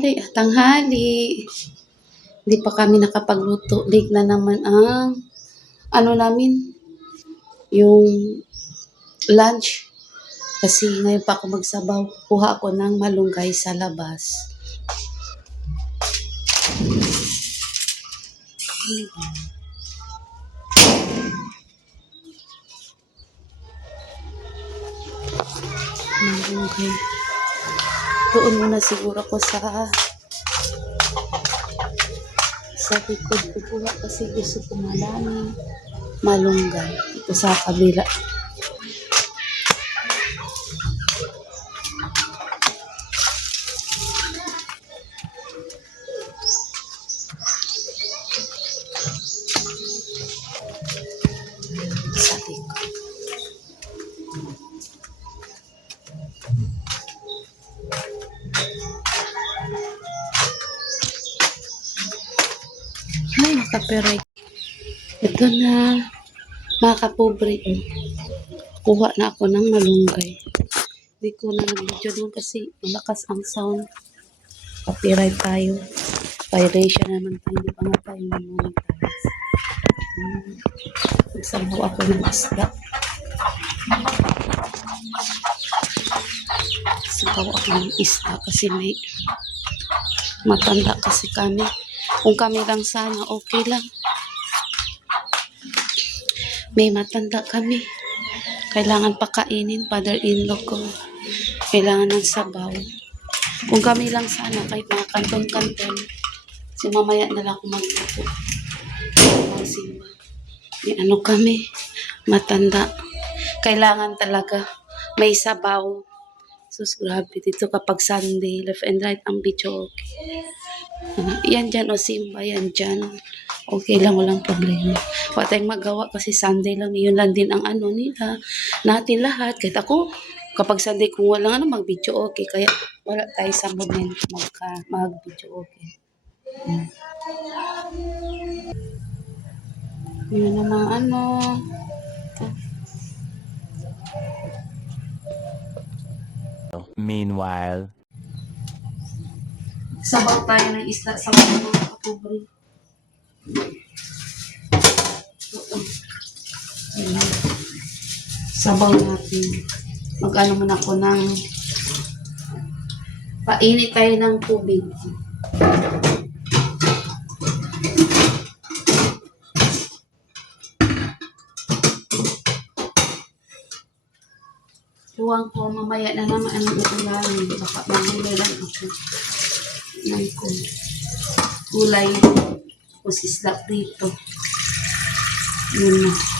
Tanghali, tanghali. Hindi pa kami nakapagluto. Late na naman ang ano namin, yung lunch. Kasi ngayon pa ako magsabaw. Kuha ako ng malunggay sa labas. Malunggay. Doon muna siguro ko sa sa likod kukuha kasi gusto ko malami malunggay. Ito sa kabila. Nakaperay. Ito na. Mga kapobre. Kuha na ako ng malunggay. Hindi ko na nag-video doon kasi malakas ang sound. Copyright tayo. Violation naman tayo. Hindi pa nga tayo monetize. Hmm. Nagsabaw ako ng isda. Sabaw ako ng isda kasi may matanda kasi kami. Kung kami lang sana, okay lang. May matanda kami. Kailangan pakainin, father-in-law ko. Kailangan ng sabaw. Kung kami lang sana, kahit mga kanton-kanton, si mamaya na lang ako magluto. Magsimba. May ano kami, matanda. Kailangan talaga may sabaw. Sus, grabe dito kapag Sunday, left and right ang video, okay. Ah, yan dyan, o Simba, yan dyan. Okay lang, walang problema. Wala tayong magawa kasi Sunday lang. Yun lang din ang ano nila. Natin lahat. Kahit ako, kapag Sunday kung walang ano, mag-video okay. Kaya wala tayo sa moment magka, mag-video okay. Hmm. Yun ang ano. Meanwhile, Sabaw tayo ng isda sa mga kapobre. Ayan. Sabaw natin. Mag-ano muna ako ng painit tayo ng tubig. Tuwang ko, mamaya na naman ang uulanin. Baka mahuli lang ako kung gulay tapos isda dito. Yun na.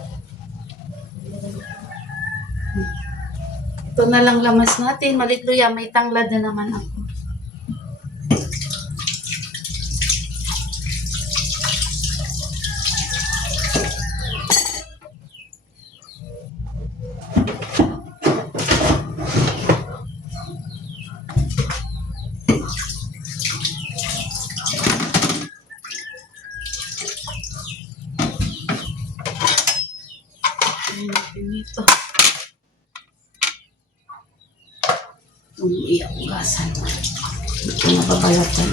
Ito na lang lamas natin. Malit luya, may tanglad na naman ako. Ito. Umiiyak ang gasan. Ito napabalatan.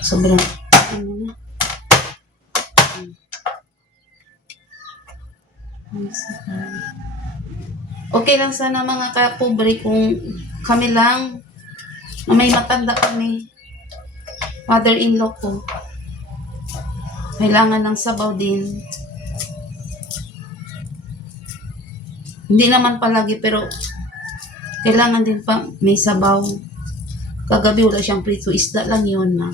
Sobrang. Okay lang sana mga kapobre kung kami lang na may matanda kami. Mother-in-law ko. Kailangan ng sabaw din. Hindi naman palagi pero kailangan din pa may sabaw. Kagabi wala siyang prito. Isda lang yun na.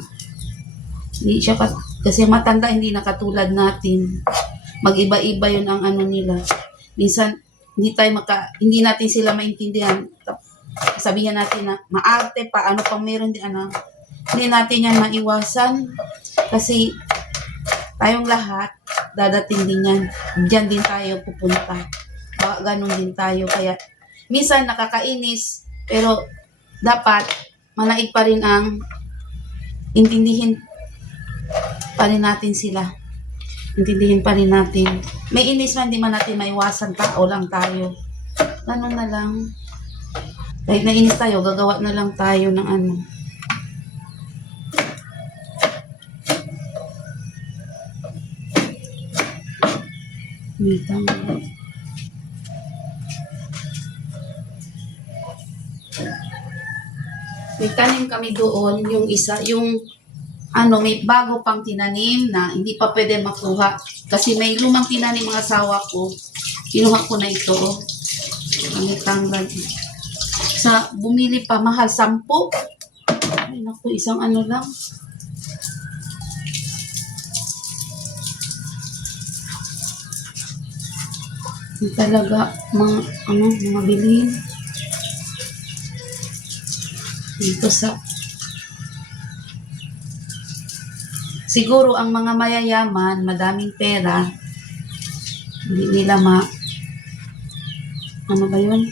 Hindi siya kat- kasi matanda hindi na katulad natin. Mag-iba-iba yun ang ano nila. Minsan hindi tayo maka hindi natin sila maintindihan. Sabihin natin na maarte pa ano pang meron din ano. Hindi natin yan maiwasan kasi tayong lahat dadating din yan. Diyan din tayo pupunta. Baka ganun din tayo. Kaya minsan nakakainis pero dapat manaig pa rin ang intindihin pa rin natin sila. Intindihin pa rin natin. May inis man, di man natin maiwasan. Tao lang tayo. Ganun na lang. Kahit nainis tayo, gagawa na lang tayo ng ano. Mitang. May kami doon, yung isa, yung ano, may bago pang tinanim na hindi pa pwede makuha. Kasi may lumang tinanim mga asawa ko. Kinuha ko na ito. Oh. Ano tanggal. Sa bumili pa, mahal, sampo. Ay, naku, isang ano lang. Talaga, mga, ano, mga bilhin. Dito sa Siguro ang mga mayayaman, madaming pera, hindi nila ma ano ba yun?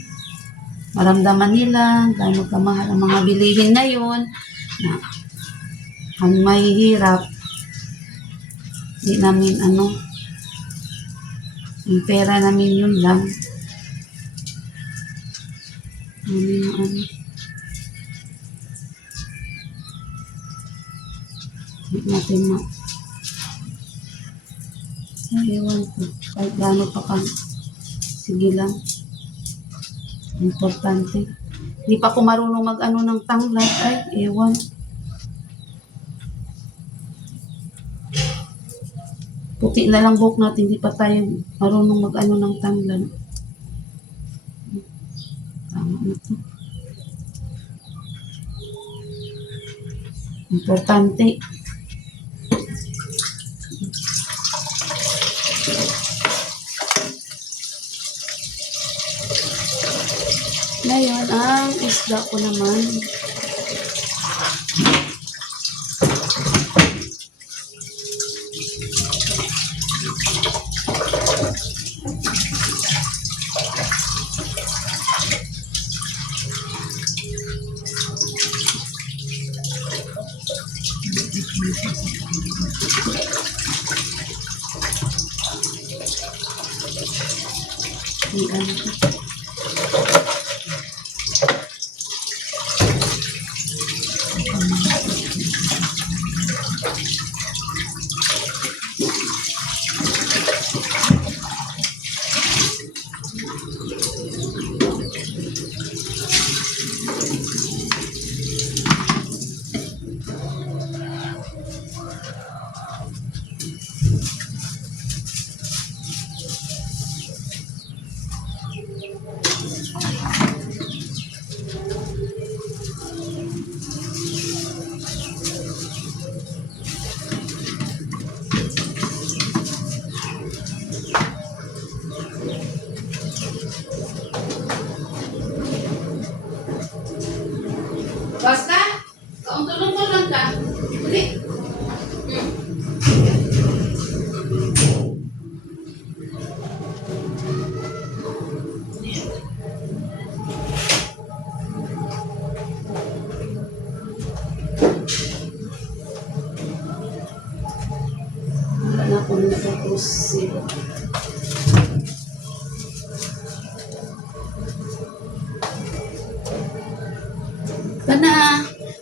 Maramdaman nila, gaano kamahal ang mga bilihin ngayon, na ang mahihirap, hindi namin ano, yung pera namin yun lang. Ano yung ano, natin. Ay, ewan ko. Kahit gaano pa ka. Sige lang. Importante. Hindi pa ako marunong mag-ano ng tanglad. Ay, ewan. Puti na lang buhok natin. Hindi pa tayo marunong mag-ano ng tanglad. Tama na to. Importante. Ngayon, ang isda ko naman. Yung ano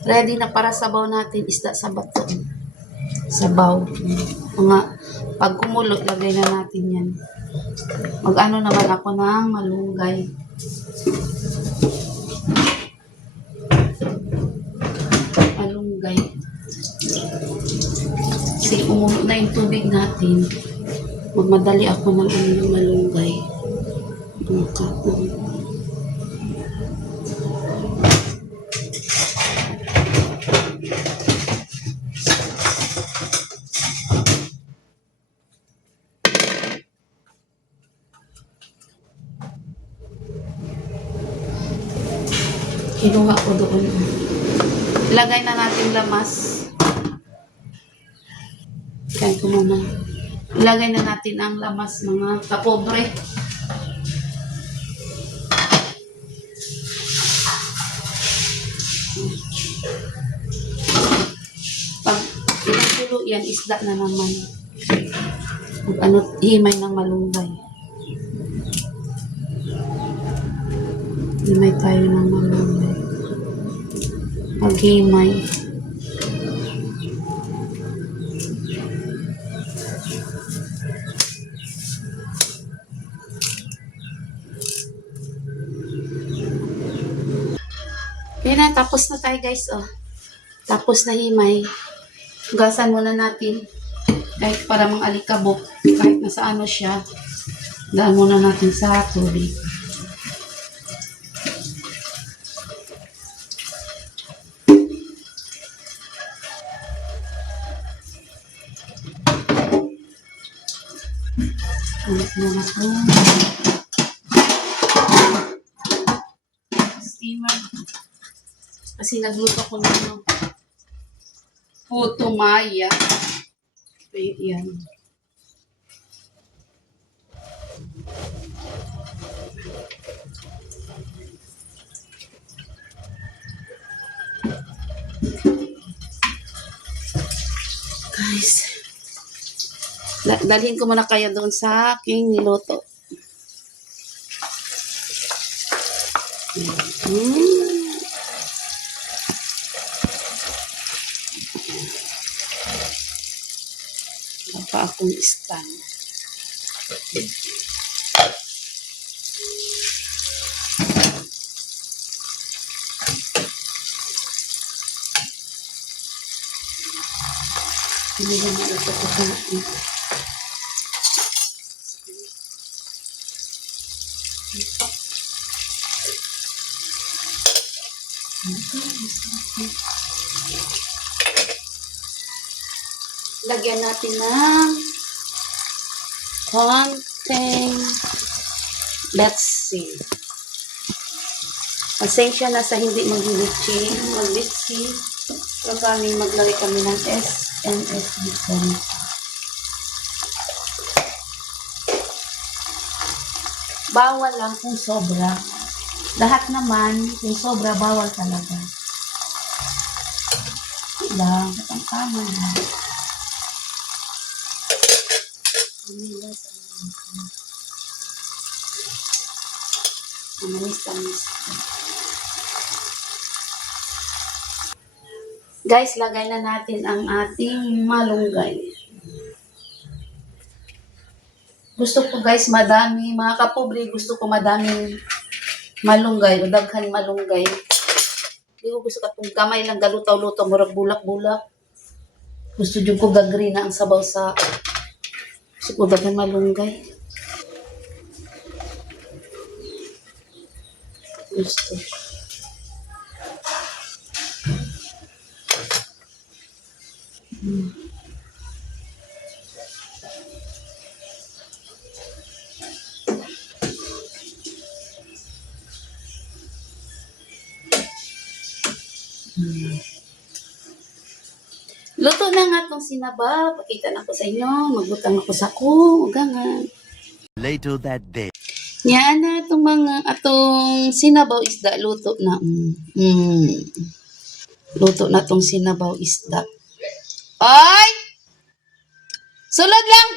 ready na para sabaw natin isda sa bato. Sabaw. Mga pag kumulo, lagay na natin yan. Mag-ano naman ako ng malunggay. Malunggay. Kasi umulo na yung tubig natin. Magmadali ako ng ano ng malunggay. Mga kapon. Kinuha ko doon. Ilagay na natin lamas. Kaya ko muna. Ilagay na natin ang lamas mga kapobre. Pag pinagkulo yan, isda na naman. Pag ano, himay ng malunggay. Himay tayo ng malunggay. Pag himay. Yan na, tapos na tayo guys, oh. Tapos na himay. Hugasan muna natin. Kahit para mga alikabok. Kahit nasa ano siya. Daan muna natin sa tubig. Ulit muna po. Steamer. Kasi nagluto ko ng ano, puto maya. Wait, yan. Guys, dalhin ko muna kayo doon sa aking niluto. Mm. Wala pa akong stand. Hindi na ito ko Lagyan natin ng konting let's see. Pasensya na sa hindi mag-litchi, mag-litchi. Pero kami maglagay kami ng SMS dito. Bawal lang kung sobra. Lahat naman, kung sobra, bawal talaga. Lang, ang tama na. Pamilas, Amanis, tamis. Guys, lagay na natin ang ating malunggay. Gusto ko guys, madami. Mga kapobre, gusto ko madaming malunggay. Daghan malunggay. Hindi ko gusto katong kamay lang galutaw-lutaw, murag bulak-bulak. Gusto dyan ko gagri na ang sabaw sa gusto ko daghan malunggay. Gusto. Luto na nga itong sinaba. Pakita na ko sa inyo. Magbutang ako sa ko. Ugangan. Later that day. Yan na itong mga atong sinabaw isda. Luto na. Mm. Mm. Luto na itong sinabaw isda. Ay! Sulod lang!